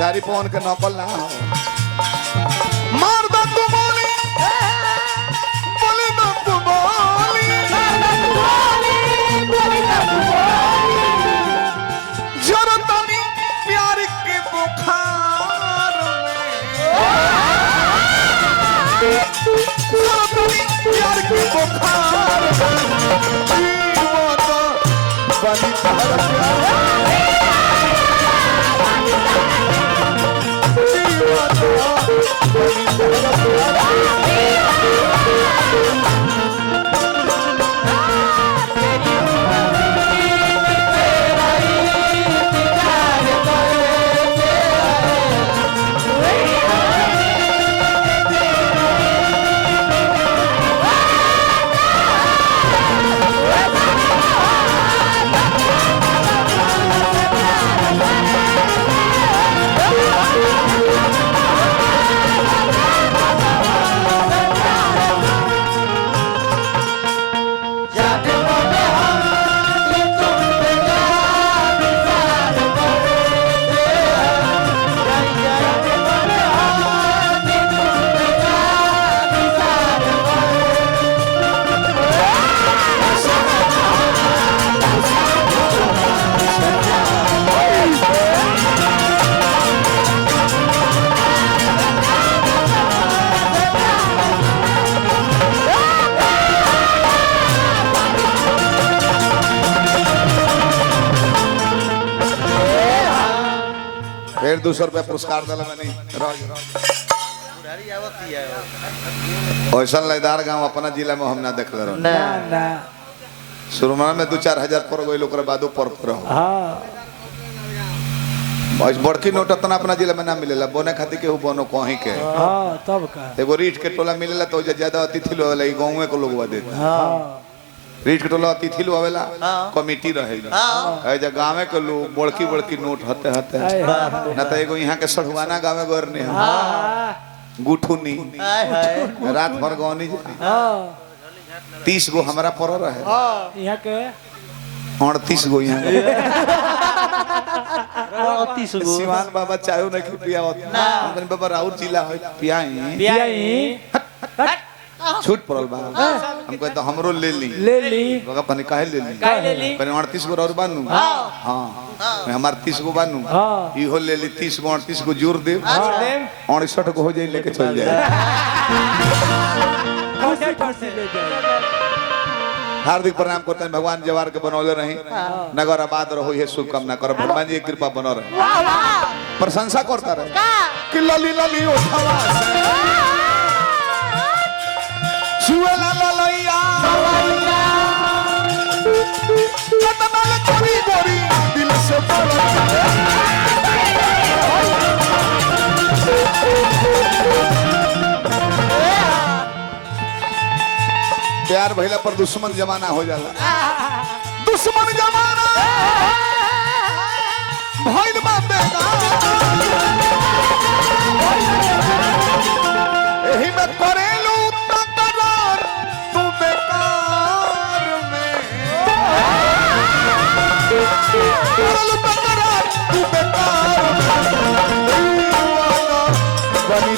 खेसारी पवन के नकल ना हो। मार दो तू बोली बोली दो तू बोली जरा तनी प्यार के बुखार में जरा तनी प्यार के बुखार में जीवता बनी तारा प्यार फिर 200 रुपया पुरस्कार दिला मैंने ऐसा लयदार गांव अपना जिला में हम ना देख रहे ना ना शुरुआत में 2-4 हजार पर गई लोग बादो पर रहो। हाँ बस बड़की नोट अपना अपना जिला में ना मिलेला बोने खातिर के बोनो कहीं के हाँ तब का एगो रीठ के टोला मिलेला तो ज्यादा अतिथि लोग वाला गांव को लोग देता हाँ रीठ के टोला अतिथि लोग आवेला कमेटी रहेगी ए जे गांव के लोग बड़की बड़की नोट हते हते ना तो एगो यहाँ के सढ़वाना गांव गोरने गुठुनी रात भर गौनी 30 गो हमारा पर रहे यहाँ के 38 गो यहाँ 38 गो सिवान बाबा चाहे नहीं पिया हम बाबा राउर जिला है पियाई छूट पड़ल बा हम कहते तो हमरो ले ली बगा पानी काहे ले ली पानी 38 गो और बानू हां मैं हमार 30 गो बानू इहो ले ली 30 गो 38 गो जोड़ दे 68 गो हो जाए लेके चल जाए हार्दिक प्रणाम करते हैं भगवान जवार के बनौले रही नगर आबाद रहो ये शुभकामना करो भगवान जी की कृपा बनो रहे प्रशंसा करता रहे कि लली लली उठावा सुएला ललैया कतना ले गोरी गोरी दिल से बोला प्यार भइला पर दुश्मन जमाना हो जाला दुश्मन जमाना भइल बा एही में करेलू तकरार तू बेकार में करेलू तकरार तू बेकार में बनी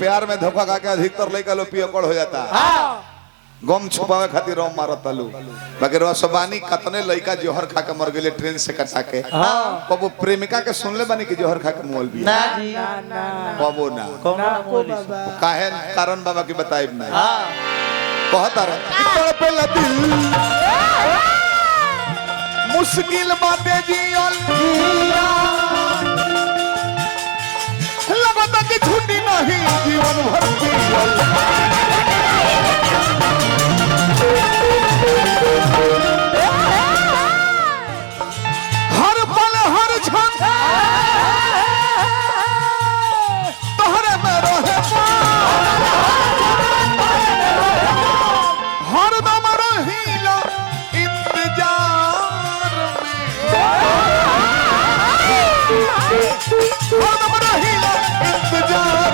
प्यार में धोखा खा के अधिकतर लड़का लोग पियकड़ हो जाता गम छुपावे खातिर रोम मारत तलू बाकी रसबानी कतने लइका जोहर खा के मर गेले ट्रेन से कटा के कबो प्रेमिका के सुनले बानी कि जोहर खा के मोल भी ना जी ना कबो ना ना को बाबा काहे कारण बाबा की बताइब ना कहता रहे तड़पेला दिल मुश्किल बातें जियल लगता कि छुट्टी नहीं जीवन भर जियल हर पल हर क्षण तोहरे में रहे हर दम रहीला इंतजार में हर दम रहीला इंतजार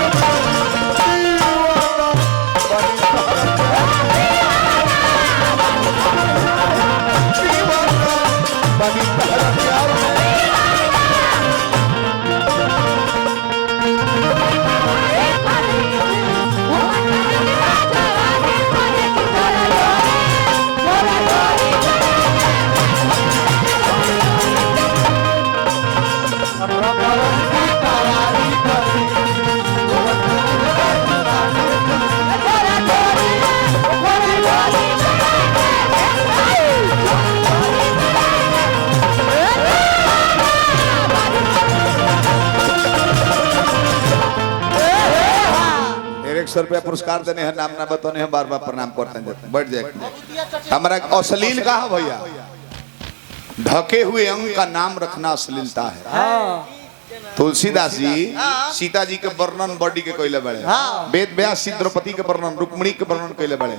₹100 पुरस्कार देने हैं नाम ना बताने हैं बार बार प्रणाम करते हैं बैठ जाए हमारा अश्लील कहा भैया ढके हुए अंग का नाम रखना अश्लीलता है तुलसीदास जी सीता जी के वर्णन बॉडी के कोइले बड़े वेद व्यास जी द्रौपदी के वर्णन रुक्मिणी के वर्णन कोइले बड़े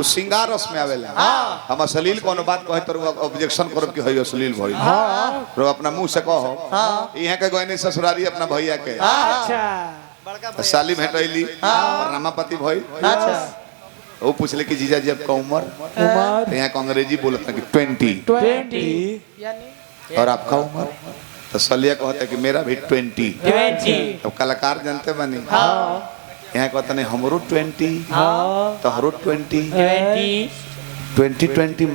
उस श्रृंगार रस में आवेला हम अश्लील कोनो बात कहे तो ऑब्जेक्शन करब कि है अश्लील भई रो अपना मुंह से कहो यहां के गोइनी ससुरारी अपना भैया के अच्छा साली भेटैली रामापति भई अच्छा वो पूछले कि जीजा जी आपका उम्र तो यहाँ को अंग्रेजी बोलता कि 20 और आपका उम्र तो सलिया कहता कि मेरा भी 20 तो कलाकार जानते बनी यहाँ कहता नहीं हमरो 20 तो हरो 20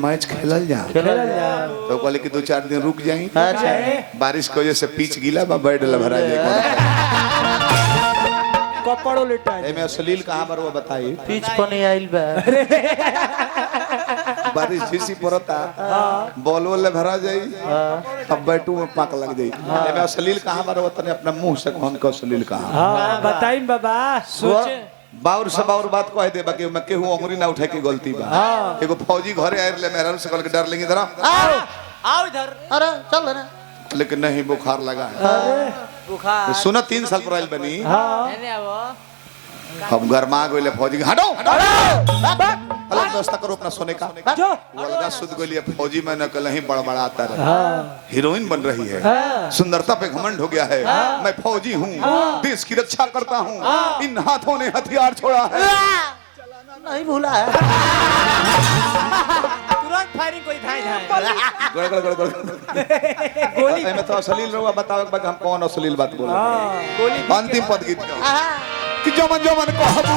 मैच खेलल जा तो कहले कि 2-4 दिन रुक जाई बारिश की वजह से पिच गीला बा बैड भरा जाए कपड़ो लेटा एमे अश्लील कहां पर वो बताई पीछ पने आइल बा बारिश झीसी पड़ता बॉल ले भरा जाई अब बैटू में पाक लग जाई एमे अश्लील कहां पर वो तने अपना मुंह से कौन का अश्लील कहां हां बताई बाबा सोचे बाउर से बाउर बात कह दे बाकी मैं केहू अंगुरी ना उठे के गलती बा एगो फौजी घरे आइल ले मेहरारू से कहल के डर लेंगे इधर आओ इधर अरे चल ना लेकिन नहीं बुखार लगा है अरे बुखार सुनो 3 साल पर आइल बनी मैंने आवो हम गरमा गइले फौजी हटो अलग व्यवस्था करो अपना सोने का जो अलगा सुध गइले फौजी में न कल ही बड़बड़ाता रहे हीरोइन बन रही है सुंदरता पे घमंड हो गया है मैं फौजी हूँ देश की रक्षा करता हूँ इन हाथों ने हथियार छोड़ा है नहीं भूला है तुरंत फायरिंग कोई थाई थाई गड़ गड़ गड़ गड़ गोली में तो अश्लील रहुआ बताओ कि हम कौन अश्लील बात बोल गोली अंतिम पद गीत का कि जमन जमन कहबू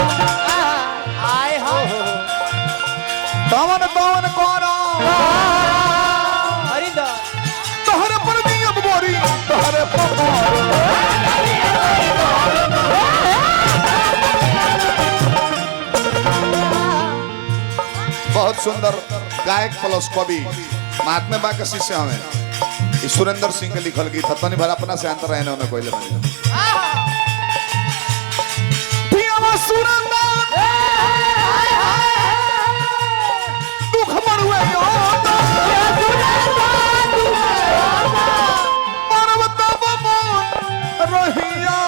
आए हो तवन तवन करो हरिंदा तोहरे पर नियम गोरी तोहरे पर बहुत सुंदर गायक प्लस कवि महात्मा बा के शिष्य हमें सुरेंद्र सिंह के लिखल गीत तनी भला अपना से अंतर रहने में कोई ले पियावा सुरेंद्र दुख मरुए पर्वत बमन रहिया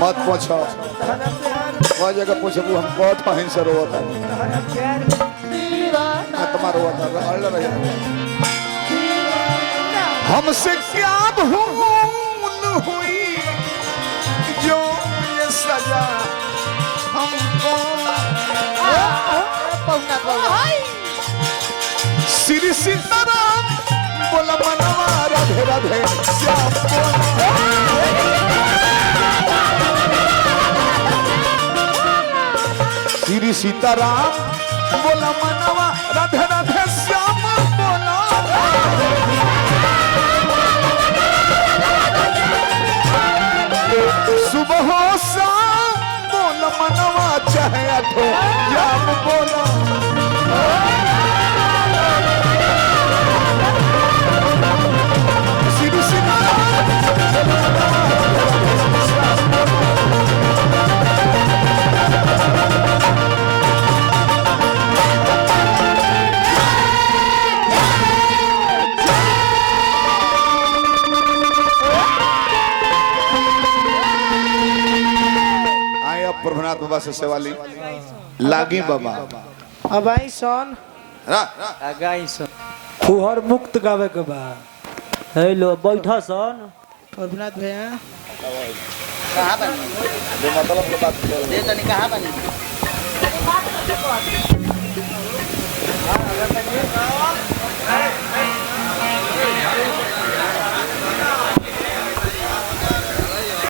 मत पूछो वो जगह पूछबू हम बहुत पहन से रोता तुम्हारा रोता हमसे क्या भूल हुई जो ये सजा हमको प्रभुनाथ बाबा श्री सीताराम बोला मनवा राधे राधे श्याम बोला श्री सीताराम बोला मनवा राधे राधे श्याम बोला सुबह हो शाम बोला मनवा चाहे अठो जाम बोला श्री सीताराम प्रभुनाथ बाबा से सेवाली लागी बाबा अब आई सन गाई सुन फुहर मुक्त गावे के बा हेलो बैठा सन प्रभुनाथ भैया कहाँ बनी दे मतलब के बात दे तनी कहाँ बनी